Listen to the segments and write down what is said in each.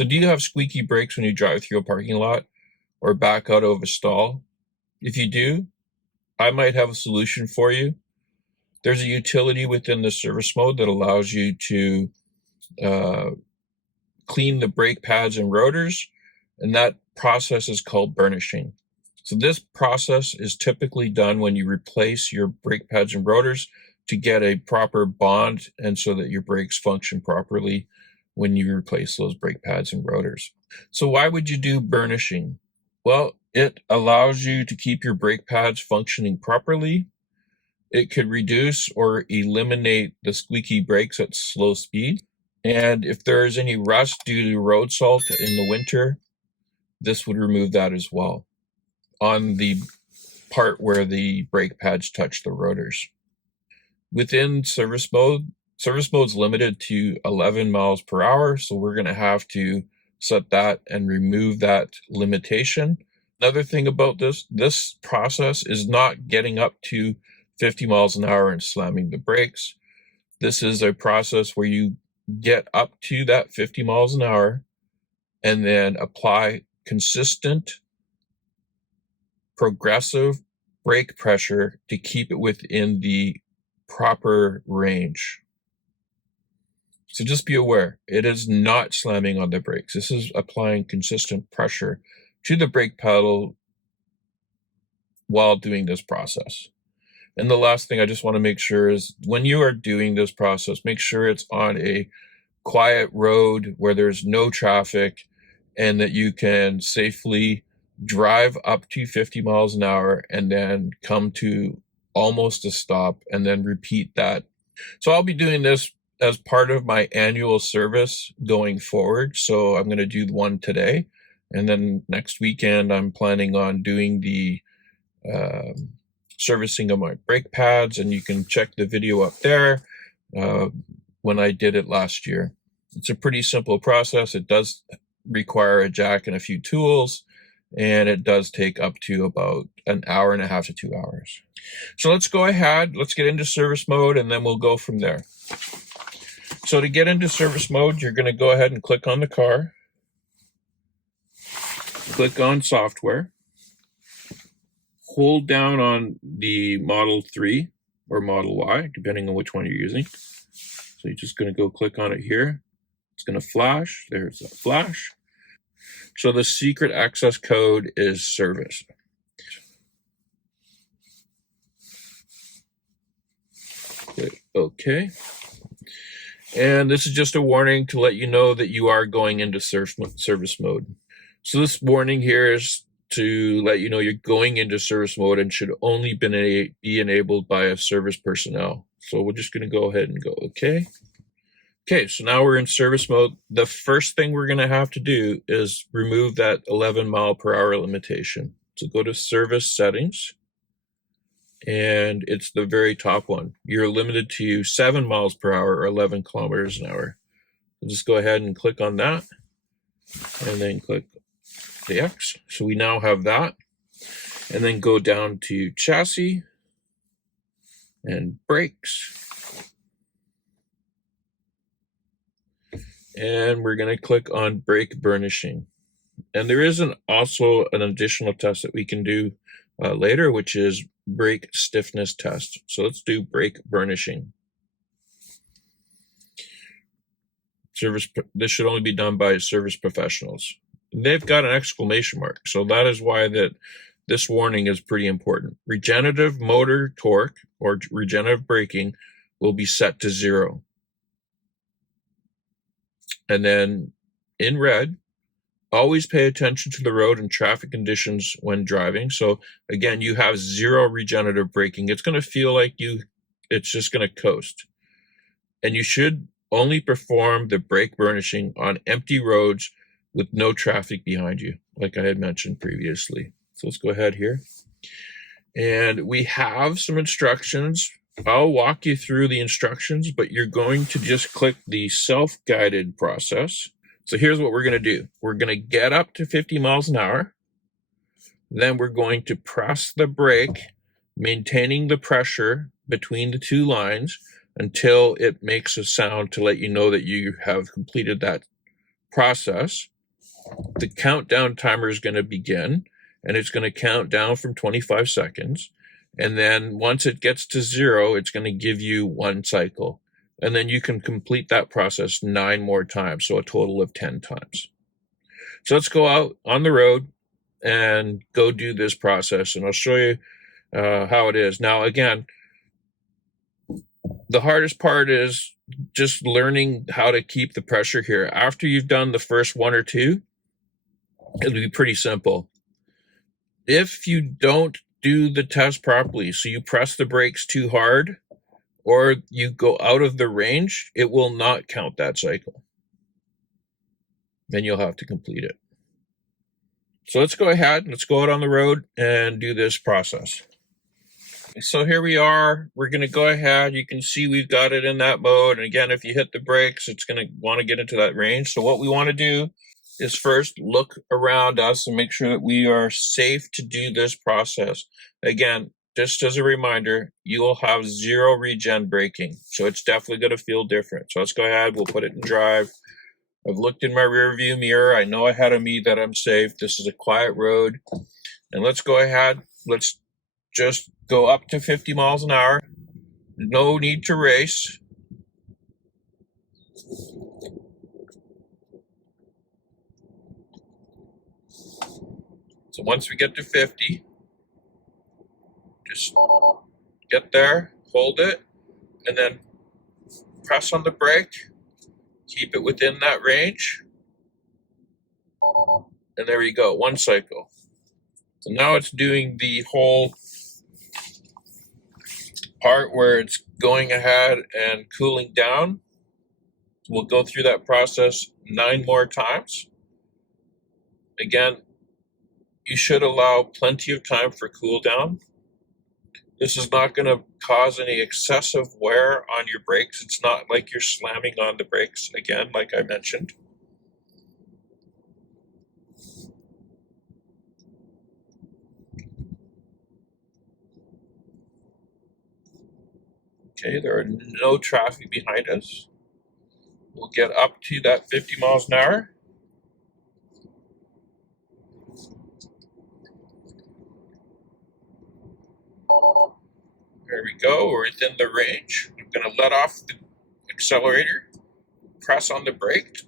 So do you have squeaky brakes when you drive through a parking lot or back out of a stall? If you do, I might have a solution for you. There's a utility within the service mode that allows you to clean the brake pads and rotors, and that process is called burnishing. So this process is typically done when you replace your brake pads and rotors to get a proper bond and so that your brakes function properly when you replace those brake pads and rotors. So why would you do burnishing? Well, it allows you to keep your brake pads functioning properly. It could reduce or eliminate the squeaky brakes at slow speed. And if there is any rust due to road salt in the winter, this would remove that as well on the part where the brake pads touch the rotors. Within service mode is limited to 11 miles per hour, so we're going to have to set that and remove that limitation. Another thing about this process is not getting up to 50 miles an hour and slamming the brakes. This is a process where you get up to that 50 miles an hour and then apply consistent progressive brake pressure to keep it within the proper range. So just be aware, it is not slamming on the brakes. This is applying consistent pressure to the brake pedal while doing this process. And the last thing I just want to make sure is when you are doing this process, make sure it's on a quiet road where there's no traffic and that you can safely drive up to 50 miles an hour and then come to almost a stop and then repeat that. So I'll be doing this as part of my annual service going forward. So I'm going to do one today. And then next weekend, I'm planning on doing the servicing of my brake pads. And you can check the video up there when I did it last year. It's a pretty simple process. It does require a jack and a few tools, and it does take up to about an hour and a half to 2 hours. So let's go ahead, let's get into service mode, and then we'll go from there. So to get into service mode, you're going to go ahead and click on the car, click on software, hold down on the Model 3 or Model Y, depending on which one you're using. So you're just going to go click on it here. It's going to flash. There's that flash. So the secret access code is service. Okay. And this is just a warning to let you know that you are going into service mode. So this warning here is to let you know you're going into service mode and should only be enabled by a service personnel. So we're just going to go ahead and go okay. Okay, so now we're in service mode. The first thing we're going to have to do is remove that 11 mile per hour limitation. So go to service settings, and it's the very top one. You're limited to 7 miles per hour or 11 kilometers an hour. So just go ahead and click on that, and then click the X. So we now have that. And then go down to chassis and brakes. And we're going to click on brake burnishing. And there is also an additional test that we can do later, which is brake stiffness test. So let's do brake burnishing. This should only be done by service professionals. They've got an exclamation mark, so that is why this warning is pretty important. Regenerative motor torque or regenerative braking will be set to 0. And then in red, always pay attention to the road and traffic conditions when driving. So again, you have 0 regenerative braking. It's going to feel like it's just going to coast. And you should only perform the brake burnishing on empty roads with no traffic behind you, like I had mentioned previously. So let's go ahead here. And we have some instructions. I'll walk you through the instructions, but you're going to just click the self-guided process. So here's what we're going to do. We're going to get up to 50 miles an hour. Then we're going to press the brake, maintaining the pressure between the 2 lines until it makes a sound to let you know that you have completed that process, the countdown timer is going to begin, and it's going to count down from 25 seconds. And then once it gets to 0, it's going to give you 1 cycle. And then you can complete that process 9 more times, so a total of 10 times. So let's go out on the road and go do this process, and I'll show you how it is. Now, again, the hardest part is just learning how to keep the pressure here. After you've done the first 1 or 2, it'll be pretty simple. If you don't do the test properly, so you press the brakes too hard or you go out of the range, it will not count that cycle. Then you'll have to complete it. So let's go ahead, let's go out on the road and do this process. So here we are. We're going to go ahead. You can see we've got it in that mode. And again, if you hit the brakes, it's going to want to get into that range. So what we want to do is first look around us and make sure that we are safe to do this process. Again, just as a reminder, you will have 0 regen braking. So it's definitely going to feel different. So let's go ahead. We'll put it in drive. I've looked in my rear view mirror. I know ahead of me that I'm safe. This is a quiet road. And let's go ahead. Let's just go up to 50 miles an hour. No need to race. So once we get to 50, just get there, hold it, and then press on the brake. Keep it within that range. And there you go, 1 cycle. So now it's doing the whole part where it's going ahead and cooling down. We'll go through that process 9 more times. Again, you should allow plenty of time for cool down. This is not going to cause any excessive wear on your brakes. It's not like you're slamming on the brakes, again, like I mentioned. Okay, there are no traffic behind us. We'll get up to that 50 miles an hour. There we go, we're within the range. I'm going to let off the accelerator, press on the brake,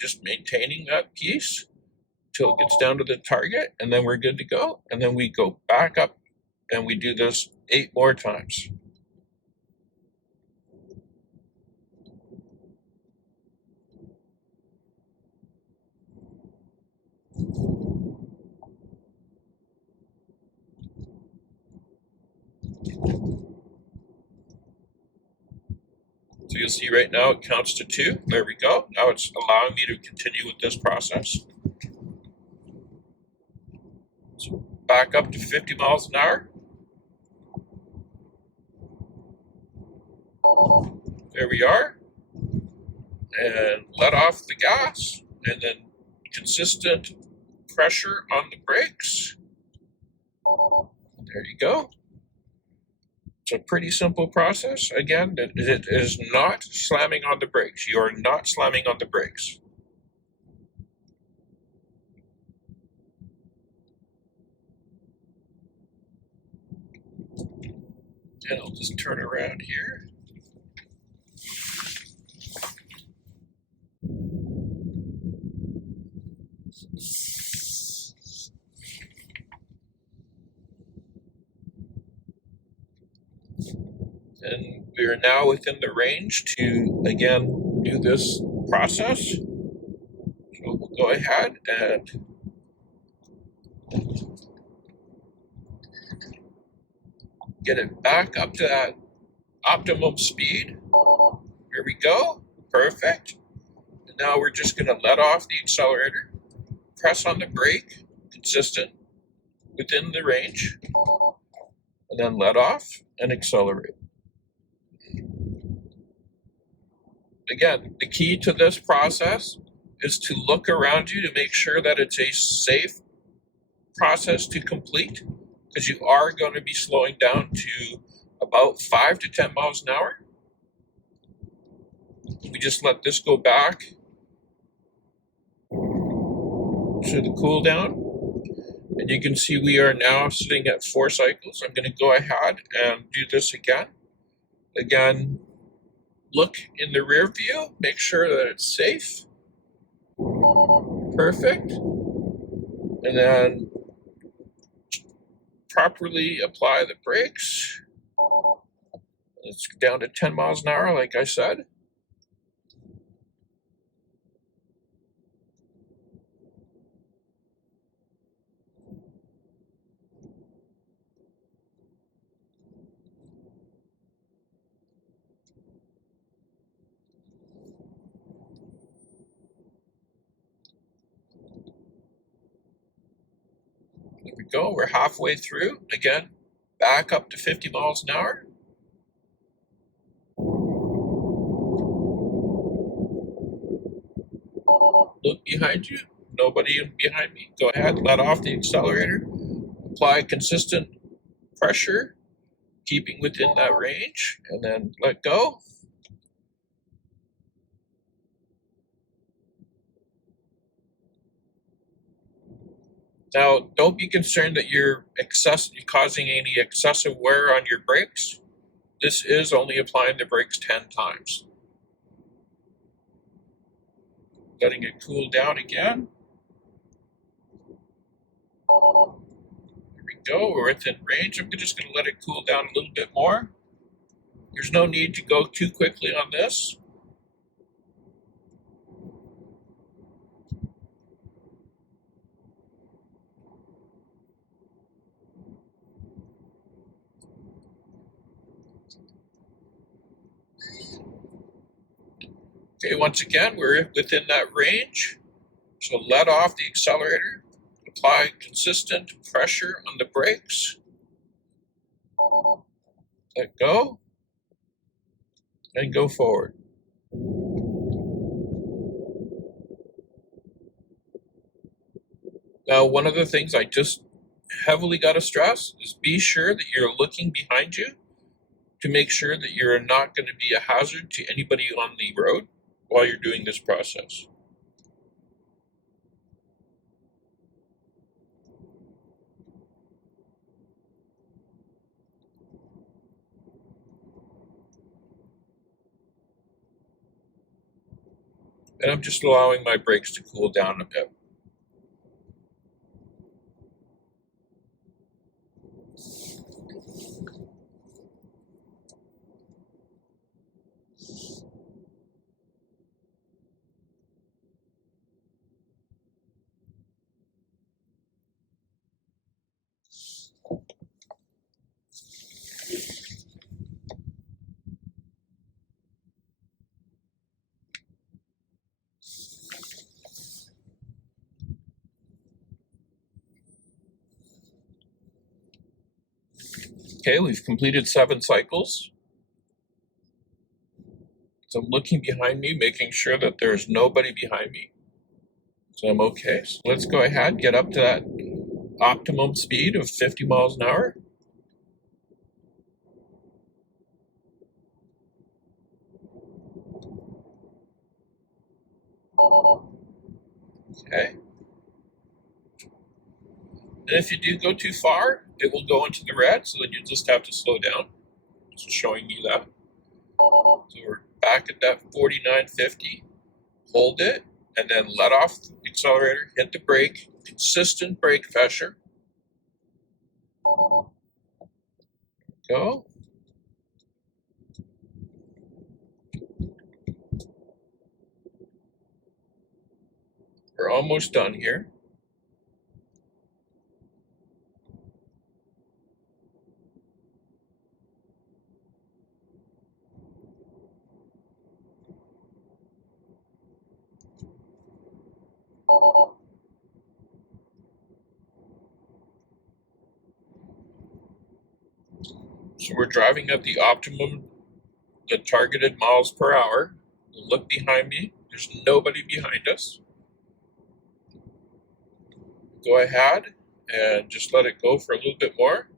just maintaining that piece until it gets down to the target, and then we're good to go. And then we go back up and we do this 8 more times. So you'll see right now it counts to 2. There we go. Now it's allowing me to continue with this process. So back up to 50 miles an hour. There we are. And let off the gas. And then consistent pressure on the brakes. There you go. It's a pretty simple process. Again, it is not slamming on the brakes. You are not slamming on the brakes. And I'll just turn around here. And we are now within the range to, again, do this process. So we'll go ahead and get it back up to that optimum speed. Here we go. Perfect. And now we're just going to let off the accelerator, press on the brake, consistent, within the range, and then let off and accelerate. Again, the key to this process is to look around you to make sure that it's a safe process to complete, because you are going to be slowing down to about 5 to 10 miles an hour. We just let this go back to the cool down. And you can see we are now sitting at 4 cycles. I'm going to go ahead and do this again. Again, look in the rear view, make sure that it's safe. Perfect. And then properly apply the brakes. It's down to 10 miles an hour, like I said. There we go, we're halfway through. Again, back up to 50 miles an hour. Look behind you, nobody behind me. Go ahead, let off the accelerator. Apply consistent pressure, keeping within that range, and then let go. Now, don't be concerned that you're causing any excessive wear on your brakes. This is only applying the brakes 10 times. Letting it cool down again. There we go, we're within range. I'm just going to let it cool down a little bit more. There's no need to go too quickly on this. Okay, once again, we're within that range. So let off the accelerator, apply consistent pressure on the brakes, let go, and go forward. Now, one of the things I just heavily got to stress is be sure that you're looking behind you to make sure that you're not going to be a hazard to anybody on the road while you're doing this process. And I'm just allowing my brakes to cool down a bit. Okay, we've completed 7 cycles. So I'm looking behind me, making sure that there's nobody behind me. So I'm okay. So let's go ahead, get up to that optimum speed of 50 miles an hour. Okay. And if you do go too far, it will go into the red, so then you just have to slow down. Just showing you that. So we're back at that 49.50. Hold it, and then let off the accelerator, hit the brake, consistent brake pressure. Go. We're almost done here. So we're driving at the optimum, the targeted miles per hour. Look behind me. There's nobody behind us. Go ahead and just let it go for a little bit more.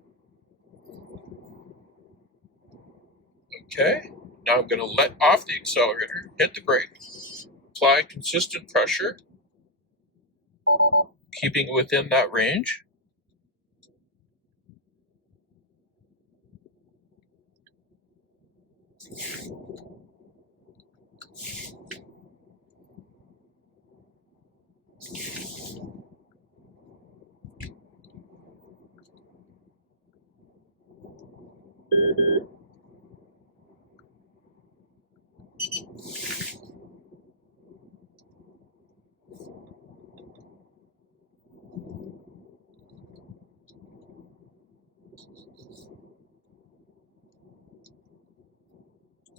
Okay, now I'm going to let off the accelerator, hit the brake, apply consistent pressure, keeping it within that range.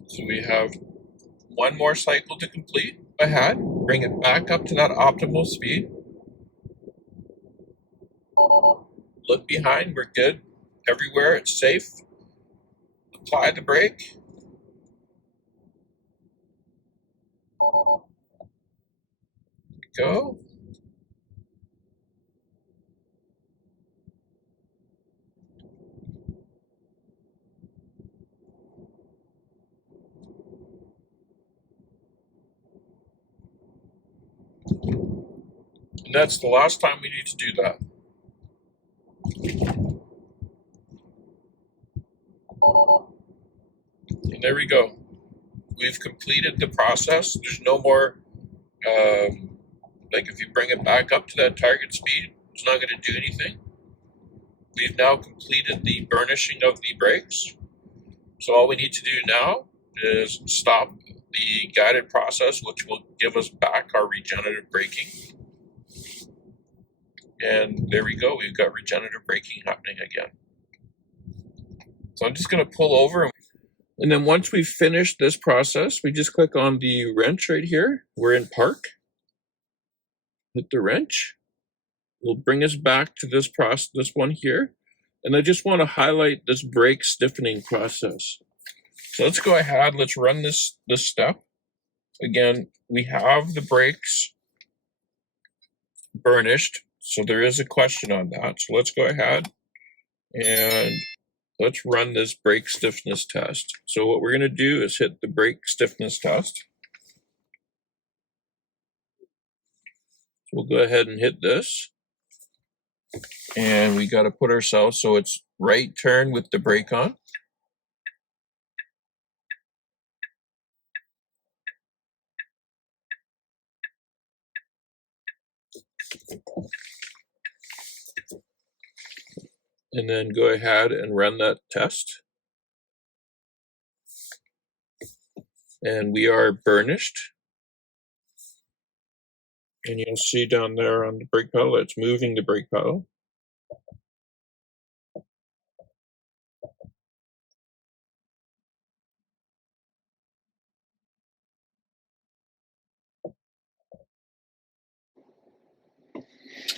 So we have one more cycle to complete ahead, bring it back up to that optimal speed. Look behind, we're good. Everywhere, it's safe. Apply the brake. Go. And that's the last time we need to do that. And there we go. We've completed the process. There's no more, like if you bring it back up to that target speed, it's not going to do anything. We've now completed the burnishing of the brakes. So all we need to do now is stop the guided process, which will give us back our regenerative braking. And there we go, we've got regenerative braking happening again. So I'm just going to pull over. And then once we've finished this process, we just click on the wrench right here. We're in park. Hit the wrench. Will bring us back to this process, this one here. And I just want to highlight this brake stiffening process. So let's go ahead, let's run this step. Again, we have the brakes burnished, so there is a question on that. So let's go ahead and let's run this brake stiffness test. So what we're going to do is hit the brake stiffness test. So we'll go ahead and hit this. And we got to put ourselves so it's right turn with the brake on. And then go ahead and run that test. And we are burnished. And you'll see down there on the brake pedal, it's moving the brake pedal.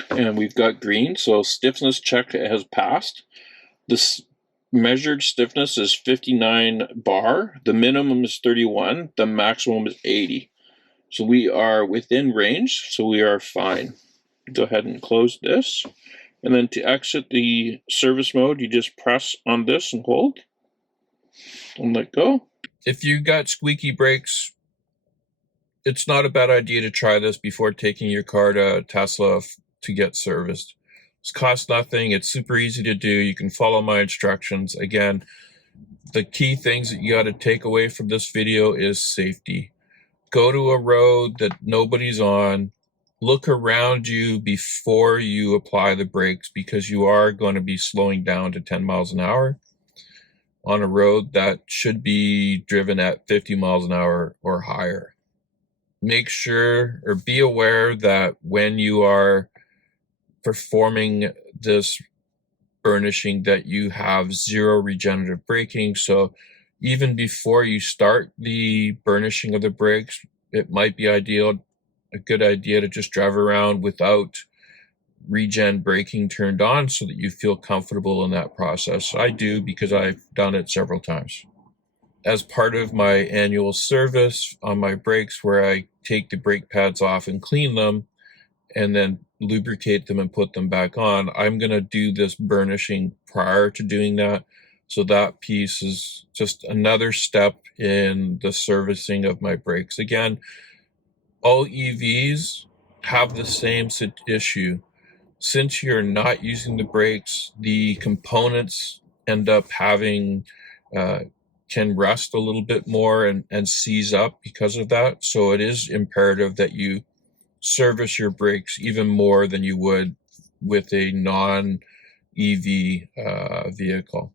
And we've got green, so stiffness check has passed. This measured stiffness is 59 bar. The minimum is 31. The maximum is 80. So we are within range, so we are fine. Go ahead and close this. And then to exit the service mode, you just press on this and hold and let go. If you got squeaky brakes, it's not a bad idea to try this before taking your car to Tesla to get serviced. It's cost nothing. It's super easy to do. You can follow my instructions. Again, the key things that you got to take away from this video is safety. Go to a road that nobody's on. Look around you before you apply the brakes, because you are going to be slowing down to 10 miles an hour on a road that should be driven at 50 miles an hour or higher. Make sure or be aware that when you are performing this burnishing that you have zero regenerative braking. So even before you start the burnishing of the brakes, it might be a good idea to just drive around without regen braking turned on so that you feel comfortable in that process. I do, because I've done it several times. As part of my annual service on my brakes, where I take the brake pads off and clean them and then lubricate them and put them back on, I'm going to do this burnishing prior to doing that. So that piece is just another step in the servicing of my brakes. Again, all EVs have the same issue. since you're not using the brakes, the components end up having can rust a little bit more and seize up because of that. So it is imperative that you service your brakes even more than you would with a non-EV vehicle.